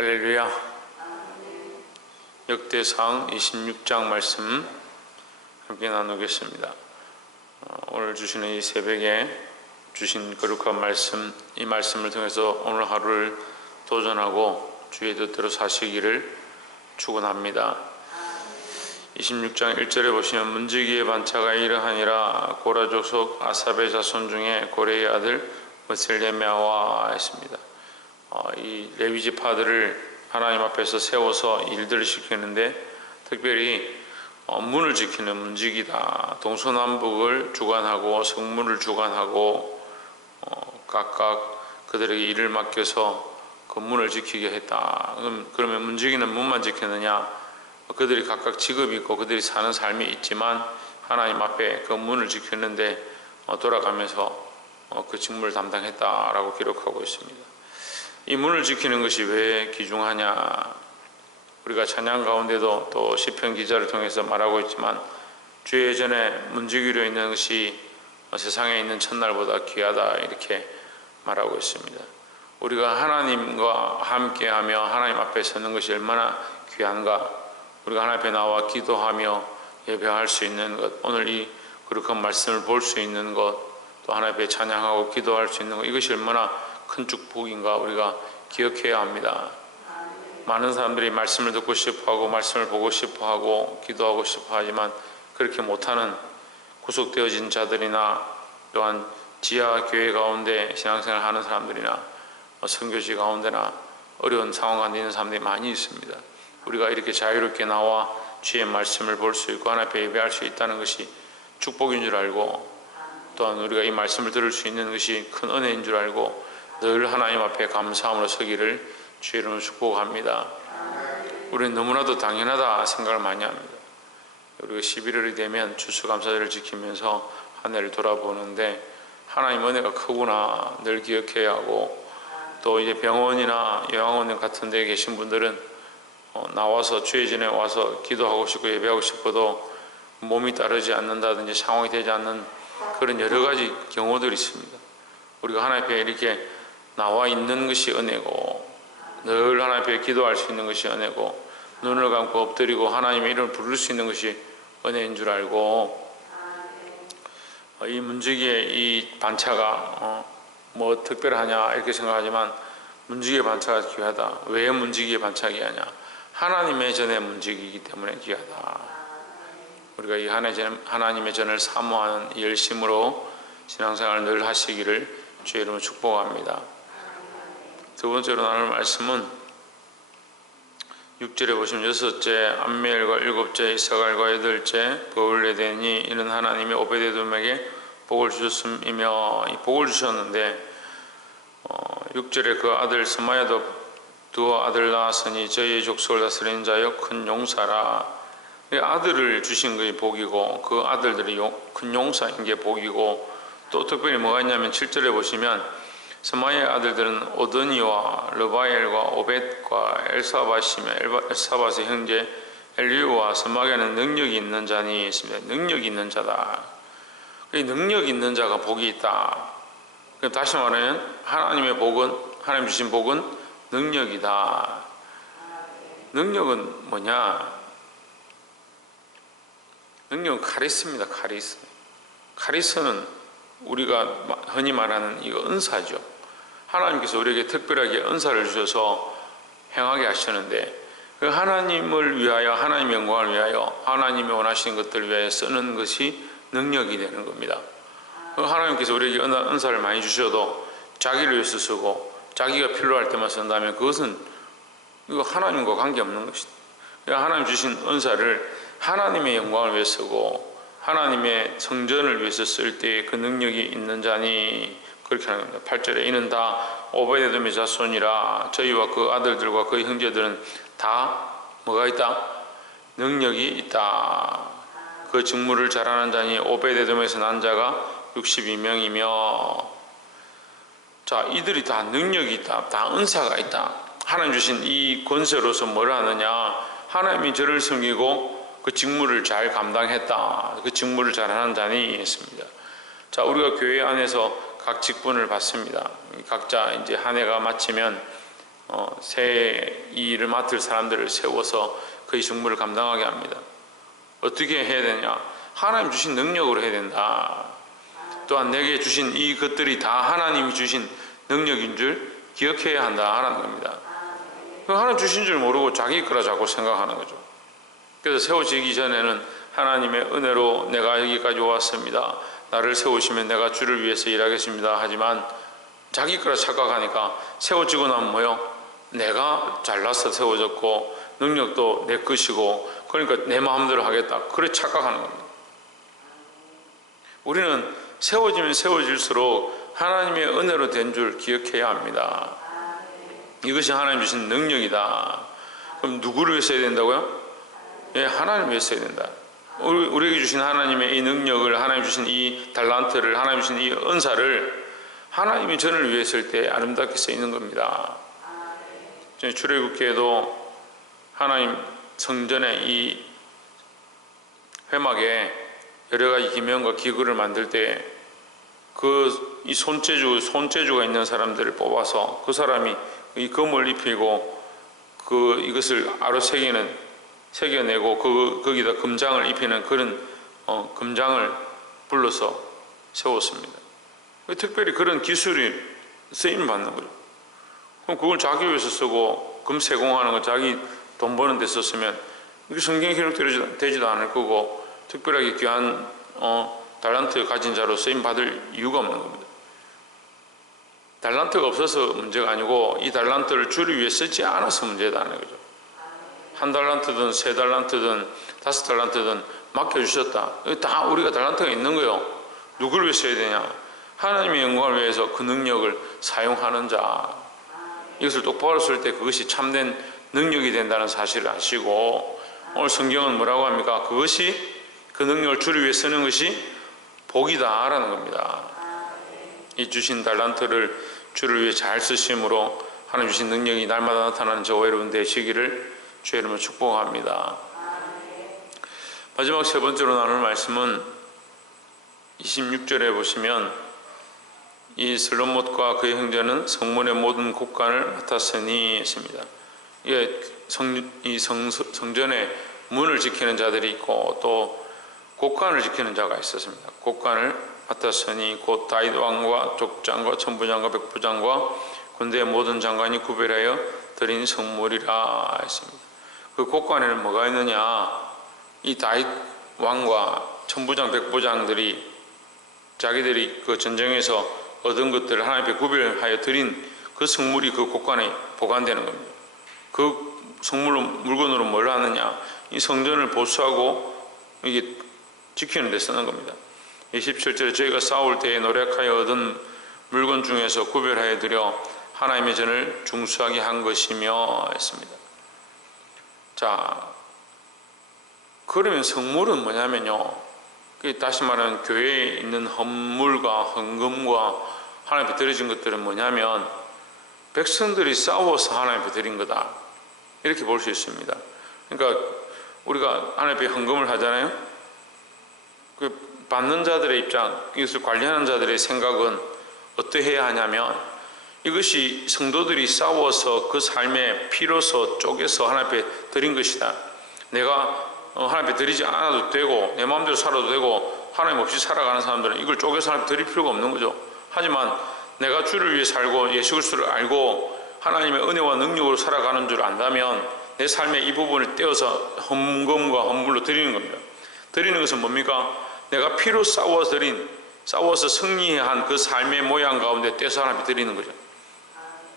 할렐루야. 역대상 26장 말씀 함께 나누겠습니다. 어, 오늘 주시는 이 새벽에 주신 거룩한 말씀, 이 말씀을 통해서 오늘 하루를 도전하고 주의 뜻대로 사시기를 축원합니다. 26장 1절에 보시면 문지기의 반차가 이러하니라 고라 족속 아삽의 자손 중에 고레의 아들 무셀레메와 했습니다. 어, 이 레위 지파들을 하나님 앞에서 세워서 일들을 시키는데 특별히 어, 문을 지키는 문지기다. 동서남북을 주관하고 성문을 주관하고 어, 각각 그들에게 일을 맡겨서 그 문을 지키게 했다. 그러면 문지기는 문만 지키느냐? 그들이 각각 직업이 있고 그들이 사는 삶이 있지만 하나님 앞에 그 문을 지켰는데 어, 돌아가면서 어, 그 직무를 담당했다라고 기록하고 있습니다. 이 문을 지키는 것이 왜 귀중하냐? 우리가 찬양 가운데도 또 시편 기자를 통해서 말하고 있지만 주의 예전에 문지기로 있는 것이 세상에 있는 첫날보다 귀하다 이렇게 말하고 있습니다. 우리가 하나님과 함께하며 하나님 앞에 서는 것이 얼마나 귀한가? 우리가 하나님 앞에 나와 기도하며 예배할 수 있는 것, 오늘 이 거룩한 말씀을 볼 수 있는 것, 또 하나님 앞에 찬양하고 기도할 수 있는 것, 이것이 얼마나 큰 축복인가 우리가 기억해야 합니다. 많은 사람들이 말씀을 듣고 싶어하고 말씀을 보고 싶어하고 기도하고 싶어하지만 그렇게 못하는 구속되어진 자들이나 또한 지하 교회 가운데 신앙생활 하는 사람들이나 선교지 가운데나 어려운 상황 가운데 있는 사람들이 많이 있습니다. 우리가 이렇게 자유롭게 나와 주의 말씀을 볼 수 있고 하나 앞에 예배할 수 있다는 것이 축복인 줄 알고 또한 우리가 이 말씀을 들을 수 있는 것이 큰 은혜인 줄 알고 늘 하나님 앞에 감사함으로 서기를 주의 이름으로 축복합니다. 우리는 너무나도 당연하다 생각을 많이 합니다. 우리가 11월이 되면 추수감사절을 지키면서 한 해를 돌아보는데 하나님 은혜가 크구나 늘 기억해야 하고 또 이제 병원이나 요양원 같은 데 계신 분들은 어, 나와서 주의 전에 와서 기도하고 싶고 예배하고 싶어도 몸이 따르지 않는다든지 상황이 되지 않는 그런 여러 가지 경우들이 있습니다. 우리가 하나님 앞에 이렇게 나와 있는 것이 은혜고 늘 하나님 앞에 기도할 수 있는 것이 은혜고 눈을 감고 엎드리고 하나님의 이름을 부를 수 있는 것이 은혜인 줄 알고 어, 이 문지기의 이 반차가 어, 뭐 특별하냐 이렇게 생각하지만 문지기의 반차가 귀하다. 왜 문지기의 반차가 귀하냐? 하나님의 전의 문지기이기 때문에 귀하다. 우리가 이 하나님의 전을 사모하는 열심으로 신앙생활을 늘 하시기를 주의 이름으로 축복합니다. 두 번째로 나눌 말씀은 6절에 보시면 여섯째 암멜과 일곱째 이사갈과 여덟째 버울레덴이 이는 하나님이 오베데돔에게 복을 주셨음이며 복을 주셨는데 어, 6절에 그 아들 스마야도 두 아들 낳았으니 저희 족속을 다스리는 자여 큰 용사라. 아들을 주신 것이 복이고 그 아들들이 큰 용사인 게 복이고 또 특별히 뭐가 있냐면 7절에 보시면 스마의 아들들은 오드니와 르바엘과 오벳과 엘사바시며 엘사바스의 형제 엘리우와 스마게는 능력이 있는 자니 있습니다. 능력이 있는 자다. 이 능력 있는 자가 복이 있다. 다시 말하면 하나님의 복은 하나님 주신 복은 능력이다. 능력은 뭐냐? 능력은 카리스입니다. 카리스. 카리스는 우리가 흔히 말하는 이 은사죠. 하나님께서 우리에게 특별하게 은사를 주셔서 행하게 하시는데 그 하나님을 위하여 하나님의 영광을 위하여 하나님이 원하시는 것들을 위하여 쓰는 것이 능력이 되는 겁니다. 그 하나님께서 우리에게 은사를 많이 주셔도 자기를 위해서 쓰고 자기가 필요할 때만 쓴다면 그것은 이거 하나님과 관계없는 것이다. 하나님 주신 은사를 하나님의 영광을 위해 쓰고 하나님의 성전을 위해서 쓸 때 그 능력이 있는 자니 그렇게 하는 겁니다. 8절에 이는 다 오베데돔의 자손이라 저희와 그 아들들과 그 형제들은 다 뭐가 있다? 능력이 있다. 그 직무를 잘하는 자니 오베데돔에서 난 자가 62명이며 자 이들이 다 능력이 있다. 다 은사가 있다. 하나님 주신 이 권세로서 뭘 하느냐 하나님이 저를 섬기고 그 직무를 잘 감당했다. 그 직무를 잘하는 자니 있습니다. 자, 우리가 교회 안에서 각 직분을 받습니다. 각자 이제 한 해가 마치면 어, 새 일을 맡을 사람들을 세워서 그의 직무를 감당하게 합니다. 어떻게 해야 되냐? 하나님 주신 능력으로 해야 된다. 또한 내게 주신 이 것들이 다 하나님이 주신 능력인 줄 기억해야 한다라는 겁니다. 그 하나님 주신 줄 모르고 자기 거라 자꾸 생각하는 거죠. 그래서 세워지기 전에는 하나님의 은혜로 내가 여기까지 왔습니다. 나를 세우시면 내가 주를 위해서 일하겠습니다. 하지만 자기 거라 착각하니까 세워지고 나면 뭐요? 내가 잘나서 세워졌고 능력도 내 것이고 그러니까 내 마음대로 하겠다. 그래 착각하는 겁니다. 우리는 세워지면 세워질수록 하나님의 은혜로 된 줄 기억해야 합니다. 이것이 하나님 주신 능력이다. 그럼 누구를 해야 된다고요? 예, 하나님 위해서 해야 된다. 우리, 우리에게 주신 하나님의 이 능력을, 하나님 주신 이 달란트를, 하나님 주신 이 은사를 하나님이 저를 위해 쓸 때 아름답게 쓰이는 겁니다. 출애굽기에도 하나님 성전의 이 회막에 여러 가지 기명과 기구를 만들 때 그 이 손재주 손재주가 있는 사람들을 뽑아서 그 사람이 이 금을 입히고 그 이것을 아로 새기는 새겨내고 그 거기다 금장을 입히는 그런 어, 금장을 불러서 세웠습니다. 특별히 그런 기술이 쓰임 받는 거죠. 그럼 그걸 자기 위해서 쓰고 금 세공하는 거 자기 돈 버는 데 썼으면 이게 성경에 기록되지도 않을 거고 특별하게 귀한 어, 달란트 가진 자로 쓰임 받을 이유가 없는 겁니다. 달란트가 없어서 문제가 아니고 이 달란트를 주를 위해 쓰지 않아서 문제다는 거죠. 한 달란트든 세 달란트든 다섯 달란트든 맡겨주셨다. 다 우리가 달란트가 있는 거요. 누구를 위해 써야 되냐? 하나님의 영광을 위해서 그 능력을 사용하는 자. 이것을 똑바로 쓸 때 그것이 참된 능력이 된다는 사실을 아시고 오늘 성경은 뭐라고 합니까? 그것이 그 능력을 주를 위해 쓰는 것이 복이다라는 겁니다. 이 주신 달란트를 주를 위해 잘 쓰심으로 하나님 주신 능력이 날마다 나타나는 저와 여러분 되시기를 주의 이름으로 축복합니다. 마지막 세 번째로 나눌 말씀은 26절에 보시면 이 슬롯못과 그의 형제는 성문의 모든 곳간을 맡았으니 했습니다. 이게 성, 이 성, 성전의 문을 지키는 자들이 있고 또 곳간을 지키는 자가 있었습니다. 곳간을 맡았으니 곧 다윗 왕과 족장과 천부장과 백부장과 군대의 모든 장관이 구별하여 드린 성물이라 했습니다. 그 곳간에는 뭐가 있느냐? 이 다윗 왕과 천부장, 백부장들이 자기들이 그 전쟁에서 얻은 것들을 하나님 앞에 구별하여 드린 그 성물이 그 곳간에 보관되는 겁니다. 그 성물로 물건으로 뭘 하느냐? 이 성전을 보수하고 이게 지키는 데 쓰는 겁니다. 27절에 저희가 싸울 때에 노력하여 얻은 물건 중에서 구별하여 드려 하나님의 전을 중수하게 한 것이며 했습니다. 자, 그러면 성물은 뭐냐면요. 다시 말하면 교회에 있는 헌물과 헌금과 하나님 앞에 드려진 것들은 뭐냐면 백성들이 싸워서 하나님 앞에 드린 거다. 이렇게 볼 수 있습니다. 그러니까 우리가 하나님 앞에 헌금을 하잖아요. 그 받는 자들의 입장, 이것을 관리하는 자들의 생각은 어떠해야 하냐면 이것이 성도들이 싸워서 그 삶의 피로서 쪼개서 하나님 앞에 드린 것이다. 내가 어, 하나님 앞에 드리지 않아도 되고 내 마음대로 살아도 되고 하나님 없이 살아가는 사람들은 이걸 쪼개서 하나님 드릴 필요가 없는 거죠. 하지만 내가 주를 위해 살고 예수 그리스도를 알고 하나님의 은혜와 능력으로 살아가는 줄 안다면 내 삶의 이 부분을 떼어서 헌금과 헌물로 드리는 겁니다. 드리는 것은 뭡니까? 내가 피로 싸워 드린 싸워서 승리한 그 삶의 모양 가운데 떼서 하나님 드리는 거죠.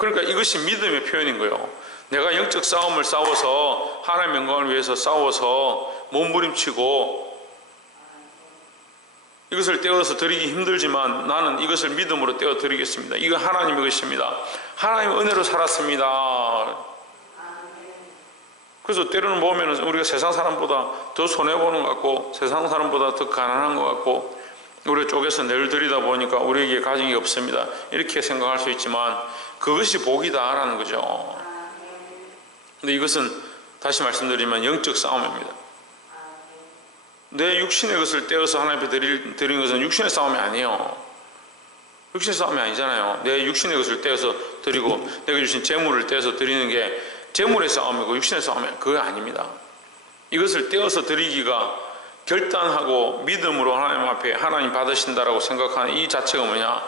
그러니까 이것이 믿음의 표현인 거예요. 내가 영적 싸움을 싸워서 하나님 영광을 위해서 싸워서 몸부림치고 이것을 떼어서 드리기 힘들지만 나는 이것을 믿음으로 떼어 드리겠습니다. 이거 하나님의 것입니다. 하나님 은혜로 살았습니다. 그래서 때로는 보면 우리가 세상 사람보다 더 손해보는 것 같고 세상 사람보다 더 가난한 것 같고 우리 쪽에서 늘 드리다 보니까 우리에게 게 없습니다. 이렇게 생각할 수 있지만 그것이 복이다라는 거죠. 근데 이것은 다시 말씀드리면 영적 싸움입니다. 내 육신의 것을 떼어서 하나님 앞에 드릴, 드리는 것은 육신의 싸움이 아니에요. 육신의 싸움이 아니잖아요. 내 육신의 것을 떼어서 드리고 내가 주신 재물을 떼어서 드리는 게 재물의 싸움이고 육신의 싸움이 그거 아닙니다. 이것을 떼어서 드리기가 결단하고 믿음으로 하나님 앞에 하나님 받으신다라고 생각하는 이 자체가 뭐냐?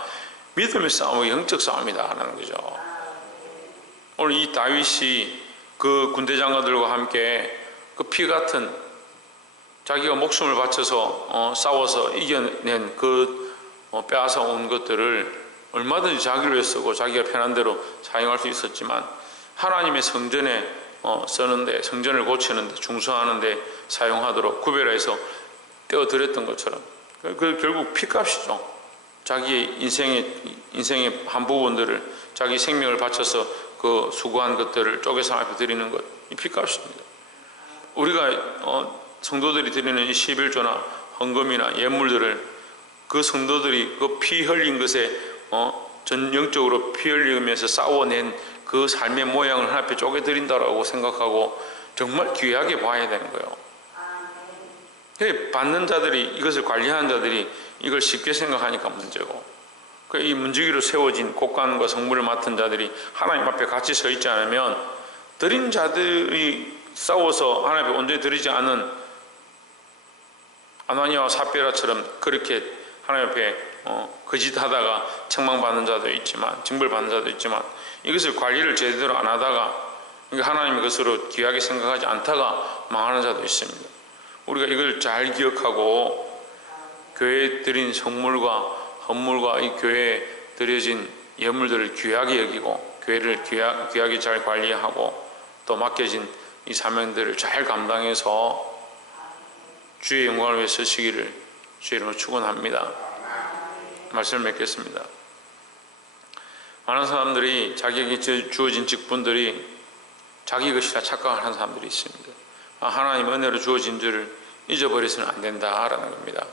믿음의 싸움은 영적 싸움이다라는 거죠. 오늘 이 다윗이 그 군대 장관들과 함께 그 피 같은 자기가 목숨을 바쳐서 어, 싸워서 이겨낸 그 어, 빼앗아 온 것들을 얼마든지 자기를 쓰고 자기가 편한 대로 사용할 수 있었지만 하나님의 성전에 어, 쓰는데 성전을 고치는데 중수하는데 사용하도록 구별해서 떼어드렸던 것처럼 그, 그 결국 피값이죠. 자기의 인생의 인생의 한 부분들을 자기 생명을 바쳐서 그 수고한 것들을 쪼개서 앞에 드리는 것, 이 피값입니다. 우리가 어, 성도들이 드리는 이 11조나 헌금이나 예물들을 그 성도들이 그 피 흘린 것에 어, 전영적으로 피 흘리면서 싸워낸 그 삶의 모양을 하나님께 쪼개 드린다라고 생각하고 정말 귀하게 봐야 되는 거예요. 그 받는 자들이 이것을 관리하는 자들이 이걸 쉽게 생각하니까 문제고 그이 문지기로 세워진 곡간과 성물을 맡은 자들이 하나님 앞에 같이 서 있지 않으면 드린 자들이 싸워서 하나님 앞에 온전히 드리지 않은 아나니아와 사피라처럼 그렇게 하나님 앞에 어, 거짓하다가 책망받는 자도 있지만 징벌받는 자도 있지만 이것을 관리를 제대로 안 하다가 그러니까 하나님의 것으로 귀하게 생각하지 않다가 망하는 자도 있습니다. 우리가 이걸 잘 기억하고 교회에 드린 성물과 헌물과 이 교회에 드려진 예물들을 귀하게 여기고 교회를 귀하, 귀하게 잘 관리하고 또 맡겨진 이 사명들을 잘 감당해서 주의 영광을 위해 쓰시기를 주의 이름으로 축원합니다. 말씀을 맺겠습니다. 많은 사람들이 자기에게 주- 주어진 직분들이 자기 것이라 착각하는 사람들이 있습니다. 아, 하나님 은혜로 주어진 줄을 잊어버려서는 안 된다라는 겁니다.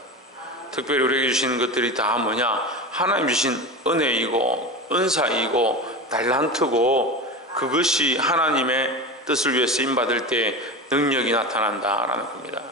특별히 우리에게 주신 것들이 다 뭐냐? 하나님 주신 은혜이고 은사이고 달란트고 그것이 하나님의 뜻을 위해 쓰임 받을 때 능력이 나타난다라는 겁니다.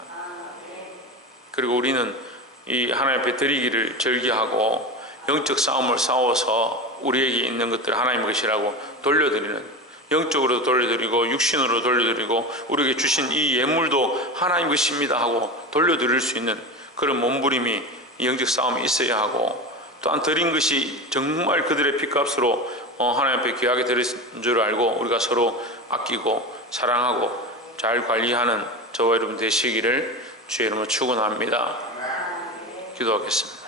그리고 우리는 이 하나님 앞에 드리기를 절기하고 영적 싸움을 싸워서 우리에게 있는 것들 하나님 것이라고 돌려드리는 영적으로 돌려드리고 육신으로 돌려드리고 우리에게 주신 이 예물도 하나님 것입니다 하고 돌려드릴 수 있는 그런 몸부림이 이 영적 싸움이 있어야 하고 또한 드린 것이 정말 그들의 피값으로 어, 하나님 앞에 귀하게 드린 줄 알고 우리가 서로 아끼고 사랑하고 잘 관리하는 저와 여러분 되시기를 주의 이름으로 축원합니다. 기도하겠습니다.